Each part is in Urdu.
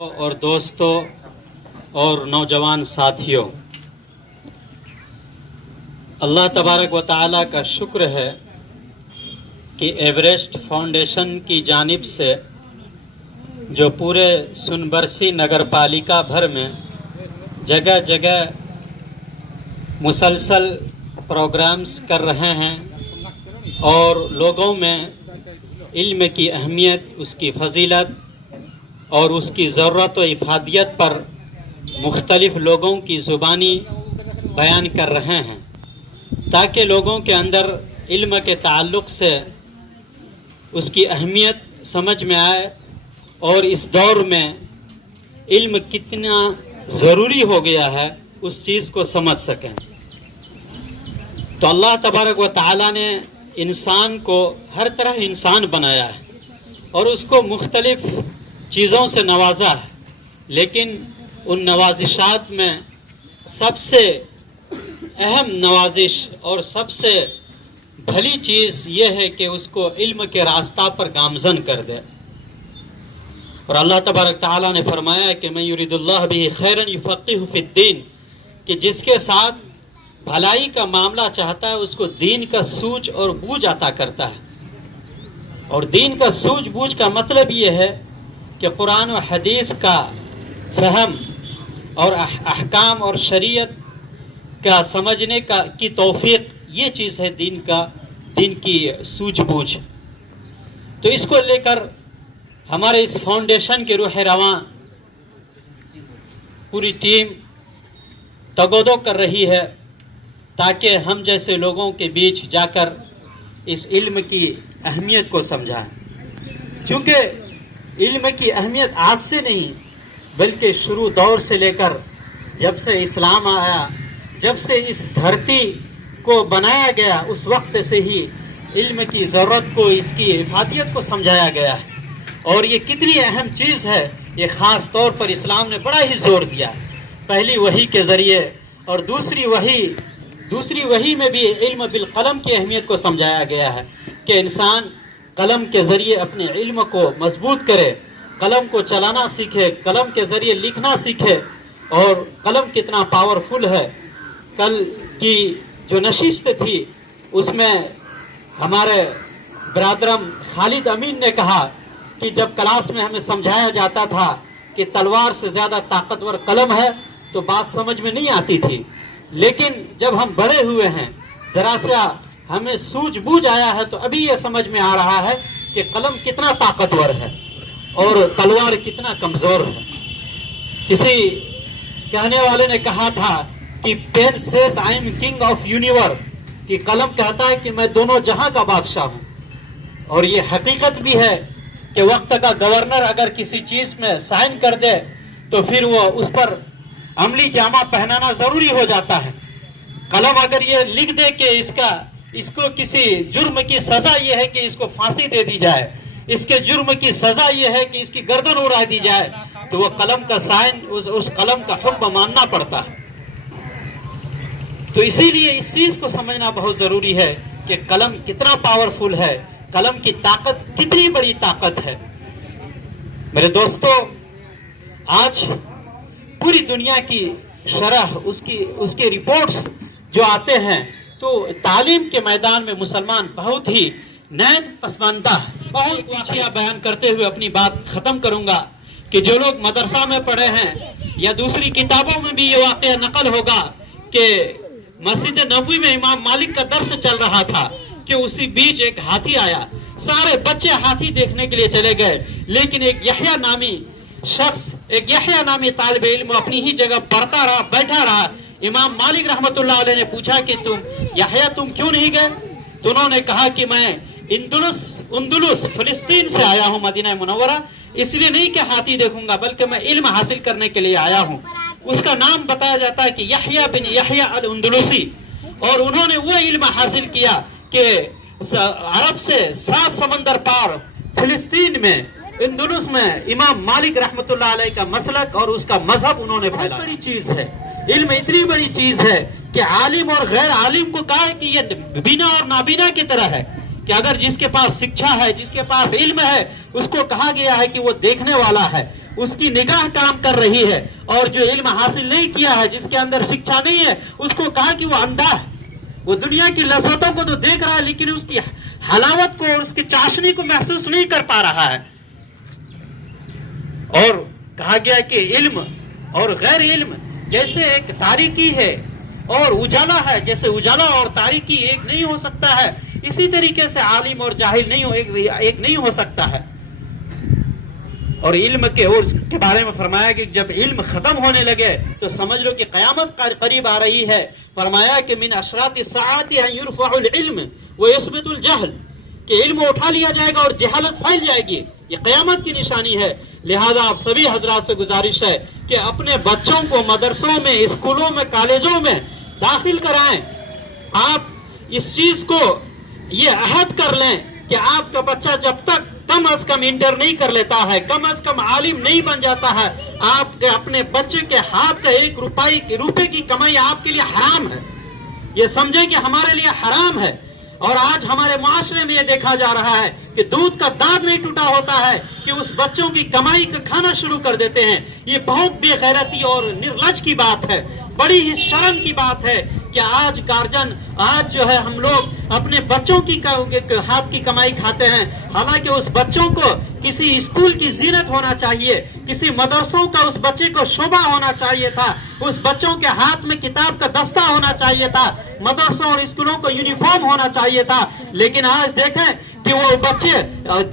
اور دوستوں اور نوجوان ساتھیوں، اللہ تبارک و تعالیٰ کا شکر ہے کہ ایوریسٹ فاؤنڈیشن کی جانب سے جو پورے سنبرسی نگر پالیکا بھر میں جگہ جگہ مسلسل پروگرامز کر رہے ہیں اور لوگوں میں علم کی اہمیت، اس کی فضیلت اور اس کی ضرورت و افادیت پر مختلف لوگوں کی زبانی بیان کر رہے ہیں تاکہ لوگوں کے اندر علم کے تعلق سے اس کی اہمیت سمجھ میں آئے اور اس دور میں علم کتنا ضروری ہو گیا ہے اس چیز کو سمجھ سکیں۔ تو اللہ تبارک و تعالیٰ نے انسان کو ہر طرح انسان بنایا ہے اور اس کو مختلف چیزوں سے نوازا ہے، لیکن ان نوازشات میں سب سے اہم نوازش اور سب سے بھلی چیز یہ ہے کہ اس کو علم کے راستہ پر گامزن کر دے۔ اور اللہ تبارک تعالیٰ نے فرمایا کہ میں یرید اللہ بہ خیرا یفقہہ فی الدین، کہ جس کے ساتھ بھلائی کا معاملہ چاہتا ہے اس کو دین کا سوجھ اور بوجھ عطا کرتا ہے۔ اور دین کا سوجھ بوجھ کا مطلب یہ ہے کہ قرآن و حدیث کا فہم اور احکام اور شریعت کا سمجھنے کی توفیق، یہ چیز ہے دین کی سوجھ بوجھ۔ تو اس کو لے کر ہمارے اس فاؤنڈیشن کے روح رواں پوری ٹیم تگودو کر رہی ہے تاکہ ہم جیسے لوگوں کے بیچ جا کر اس علم کی اہمیت کو سمجھائیں، چونکہ علم کی اہمیت آج سے نہیں بلکہ شروع دور سے لے کر جب سے اسلام آیا، جب سے اس دھرتی کو بنایا گیا، اس وقت سے ہی علم کی ضرورت کو، اس کی افادیت کو سمجھایا گیا ہے۔ اور یہ کتنی اہم چیز ہے، یہ خاص طور پر اسلام نے بڑا ہی زور دیا، پہلی وحی کے ذریعے اور دوسری وحی میں بھی علم بالقلم کی اہمیت کو سمجھایا گیا ہے کہ انسان قلم کے ذریعے اپنے علم کو مضبوط کرے، قلم کو چلانا سیکھے، قلم کے ذریعے لکھنا سیکھے، اور قلم کتنا پاورفل ہے۔ کل کی جو نشست تھی اس میں ہمارے برادرم خالد امین نے کہا کہ جب کلاس میں ہمیں سمجھایا جاتا تھا کہ تلوار سے زیادہ طاقتور قلم ہے تو بات سمجھ میں نہیں آتی تھی، لیکن جب ہم بڑے ہوئے ہیں، ذرا سا ہمیں سوجھ بوجھ آیا ہے تو ابھی یہ سمجھ میں آ رہا ہے کہ قلم کتنا طاقتور ہے اور تلوار کتنا کمزور ہے۔ کسی کہنے والے نے کہا تھا کہ pen says I am king of universe, کہ قلم کہتا ہے کہ میں دونوں جہاں کا بادشاہ ہوں۔ اور یہ حقیقت بھی ہے کہ وقت کا گورنر اگر کسی چیز میں سائن کر دے تو پھر وہ اس پر عملی جامہ پہنانا ضروری ہو جاتا ہے۔ قلم اگر یہ لکھ دے کہ اس کو کسی جرم کی سزا یہ ہے کہ اس کو پھانسی دے دی جائے، اس کے جرم کی سزا یہ ہے کہ اس کی گردن اڑا دی جائے، تو وہ قلم کا سائن، اس قلم کا حکم ماننا پڑتا ہے۔ تو اسی لیے اس چیز کو سمجھنا بہت ضروری ہے کہ قلم کتنا پاورفل ہے، قلم کی طاقت کتنی بڑی طاقت ہے۔ میرے دوستو، آج پوری دنیا کی شرح، اس کے رپورٹس جو آتے ہیں تو تعلیم کے میدان میں مسلمان بہت ہی نہایت پسماندہ ہے۔ بہت واقعہ بیان کرتے ہوئے اپنی بات ختم کروں گا کہ جو لوگ مدرسہ میں پڑھے ہیں یا دوسری کتابوں میں بھی یہ واقعہ نقل ہوگا کہ مسجد نبوی میں امام مالک کا درس چل رہا تھا کہ اسی بیچ ایک ہاتھی آیا، سارے بچے ہاتھی دیکھنے کے لیے چلے گئے، لیکن ایک یحییٰ نامی شخص، ایک یحییٰ نامی طالب علم اپنی ہی جگہ پڑھتا رہا، بیٹھا رہا۔ امام مالک رحمت اللہ علیہ نے پوچھا کہ یحییٰ تم کیوں نہیں گئے؟ تو انہوں نے کہا کہ میں اندلس فلسطین سے آیا ہوں، مدینہ منورہ، اس لیے نہیں کہ ہاتھی دیکھوں گا بلکہ میں علم حاصل کرنے کے لیے آیا ہوں۔ اس کا نام بتایا جاتا ہے کہ یحییٰ بن یحییٰ الاندلسی، اور انہوں نے وہ علم حاصل کیا کہ عرب سے 7 سمندر پار فلسطین میں، اندلس میں امام مالک رحمت اللہ علیہ کا مسلک اور اس کا مذہب انہوں نے پھیلایا۔ بڑی چیز ہے علم، اتنی بڑی چیز ہے کہ عالم اور غیر عالم کو کہا ہے کہ یہ بینا اور نابینا کی طرح ہے، کہ اگر جس کے پاس شکشا ہے، جس کے پاس علم ہے، اس کو کہا گیا ہے کہ وہ دیکھنے والا ہے، اس کی نگاہ کام کر رہی ہے، اور جو علم حاصل نہیں کیا ہے، جس کے اندر شکشا نہیں ہے، اس کو کہا کہ وہ اندھا ہے، وہ دنیا کی لذتوں کو تو دیکھ رہا ہے لیکن اس کی حلاوت کو اور اس کی چاشنی کو محسوس نہیں کر پا رہا ہے۔ اور کہا گیا کہ علم اور غیر علم جیسے ایک تاریکی ہے اور اجالا ہے، جیسے اجالا اور تاریکی ایک نہیں ہو سکتا ہے، اسی طریقے سے عالم اور جاہل ایک نہیں ہو سکتا ہے۔ اور علم کے بارے میں فرمایا کہ جب علم ختم ہونے لگے تو سمجھ لو کہ قیامت قریب آ رہی ہے۔ فرمایا کہ من اشراط الساعات ان یرفع العلم ویثبت الجہل، کہ علم اٹھا لیا جائے گا اور جہالت پھیل جائے گی، یہ قیامت کی نشانی ہے۔ لہذا آپ سبھی حضرات سے گزارش ہے کہ اپنے بچوں کو مدرسوں میں، اسکولوں میں، کالجوں میں داخل کرائیں۔ آپ اس چیز کو یہ عہد کر لیں کہ آپ کا بچہ جب تک کم از کم انٹر نہیں کر لیتا ہے، کم از کم عالم نہیں بن جاتا ہے، آپ کے اپنے بچے کے ہاتھ کا 1 روپے کی کمائی آپ کے لیے حرام ہے۔ یہ سمجھیں کہ ہمارے لیے حرام ہے۔ اور آج ہمارے معاشرے میں یہ دیکھا جا رہا ہے کہ دودھ کا دانت نہیں ٹوٹا ہوتا ہے کہ اس بچوں کی کمائی کا کھانا شروع کر دیتے ہیں۔ یہ بہت بے غیرتی اور نرلج کی بات ہے، بڑی ہی شرم کی بات ہے کہ آج گارجن، آج جو ہے ہم لوگ اپنے بچوں کی ہاتھ کی کمائی کھاتے ہیں، حالانکہ اس بچوں کو کسی اسکول کی زینت ہونا چاہیے، کسی مدرسوں کا اس بچے کو شعبہ ہونا چاہیے تھا، اس بچوں کے ہاتھ میں کتاب کا دستہ ہونا چاہیے تھا، مدرسوں اور اسکولوں کو یونیفارم ہونا چاہیے تھا۔ لیکن آج دیکھیں کہ وہ بچے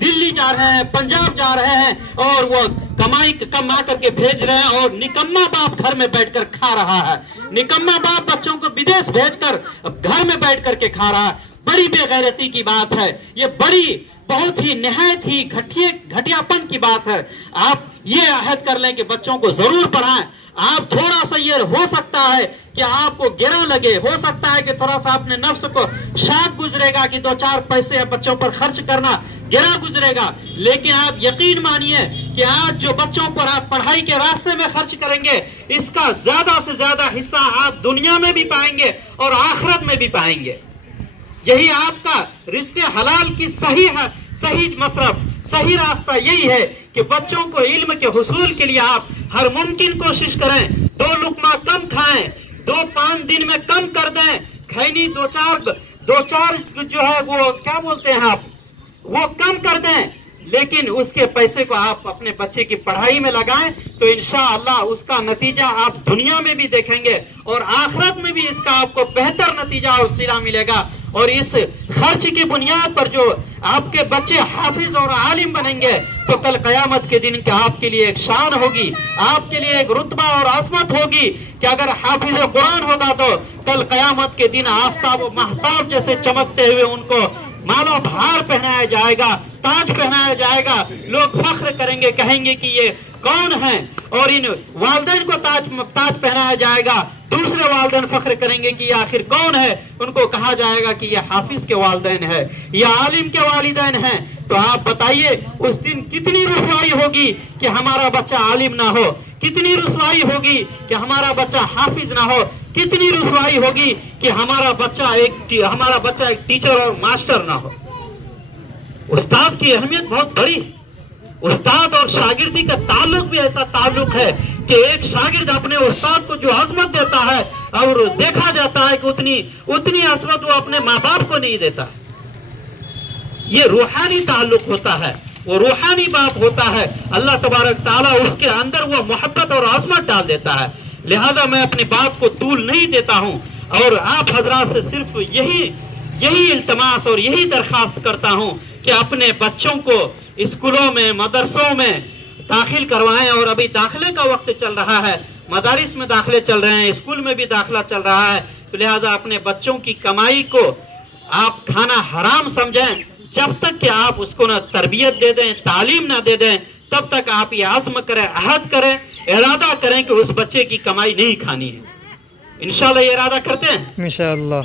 دلی جا رہے ہیں، پنجاب جا رہے ہیں اور وہ کما کر کے بھیج رہے ہیں، اور نکما باپ گھر میں بیٹھ کر کھا رہا ہے، نکما باپ بچوں کو بدیش بھیج کر گھر میں بیٹھ کر کے کھا رہا ہے۔ بڑی بے غیرتی کی بات ہے، یہ بہت ہی نہایت ہی گھٹیا پن کی بات ہے۔ آپ یہ عہد کر لیں کہ بچوں کو ضرور پڑھائیں۔ آپ تھوڑا سا یہ ہو سکتا ہے کہ آپ کو گرا لگے، ہو سکتا ہے کہ تھوڑا سا اپنے نفس کو شاک گزرے گا کہ 2-4 پیسے بچوں پر خرچ کرنا گرا گزرے گا، لیکن آپ یقین مانیے کہ آج جو بچوں پر آپ پڑھائی کے راستے میں خرچ کریں گے، اس کا زیادہ سے زیادہ حصہ آپ دنیا میں بھی پائیں گے اور آخرت میں بھی پائیں گے۔ یہی آپ کا رزق حلال کی صحیح مصرف، صحیح راستہ یہی ہے کہ بچوں کو علم کے حصول کے لیے آپ ہر ممکن کوشش کریں، 2 لقمہ کم کھائیں، 2-5 دن میں کم کر دیں، کھینی 2-4 جو ہے وہ کیا بولتے ہیں آپ، وہ کم کر دیں، لیکن اس کے پیسے کو آپ اپنے بچے کی پڑھائی میں لگائیں تو انشاءاللہ اس کا نتیجہ آپ دنیا میں بھی دیکھیں گے اور آخرت میں بھی اس کا آپ کو بہتر نتیجہ اور صلہ ملے گا۔ اور اس خرچ کی بنیاد پر جو آپ کے بچے حافظ اور عالم بنیں گے تو کل قیامت کے دن کہ آپ کے لیے ایک شان ہوگی، آپ کے لیے ایک رتبہ اور عظمت ہوگی کہ اگر حافظ قرآن ہوگا تو کل قیامت کے دن آفتاب و مہتاب جیسے چمکتے ہوئے ان کو مالو بھار پہنایا جائے گا، تاج پہنایا جائے گا، لوگ فخر کریں گے، کہیں گے کہ یہ کون ہیں، اور ان والدین کو تاج پہنایا جائے گا، دوسرے والدین فخر کریں گے کہ یہ آخر کون ہے، ان کو کہا جائے گا کہ یہ حافظ کے والدین ہیں، یہ عالم کے والدین ہیں۔ تو آپ بتائیے اس دن کتنی رسوائی ہوگی کہ ہمارا بچہ عالم نہ ہو، کتنی رسوائی ہوگی کہ ہمارا بچہ حافظ نہ ہو، کتنی رسوائی ہوگی کہ ہمارا بچہ ایک ٹیچر اور ماسٹر نہ ہو۔ استاد کی اہمیت بہت بڑی ہے۔ استاد اور شاگردی کا تعلق بھی ایسا تعلق ہے کہ ایک شاگرد اپنے استاد کو جو عظمت دیتا ہے اور دیکھا جاتا ہے کہ اتنی عظمت وہ اپنے ماں باپ کو نہیں دیتا۔ یہ روحانی تعلق ہوتا ہے، وہ روحانی بات ہوتا ہے، اللہ تبارک تعالیٰ اس کے اندر وہ محبت اور عظمت ڈال دیتا ہے۔ لہذا میں اپنی بات کو طول نہیں دیتا ہوں اور آپ حضرات سے صرف یہی التماس اور یہی درخواست کرتا ہوں کہ اپنے بچوں کو اسکولوں میں، مدرسوں میں داخل کروائیں، اور ابھی داخلے کا وقت چل رہا ہے، مدارس میں داخلے چل رہے ہیں، اسکول میں بھی داخلہ چل رہا ہے، تو لہذا اپنے بچوں کی کمائی کو آپ کھانا حرام سمجھیں، جب تک کہ آپ اس کو نہ تربیت دے دیں، تعلیم نہ دے دیں، تب تک آپ یہ عزم کریں، عہد کریں، ارادہ کریں کہ اس بچے کی کمائی نہیں کھانی ہے۔ انشاءاللہ یہ ارادہ کرتے ہیں؟ انشاءاللہ۔